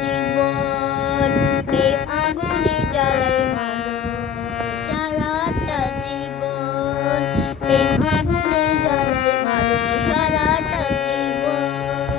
জীবন এ আগুনে জ্বলে সারাটা জীবন এ আগুনে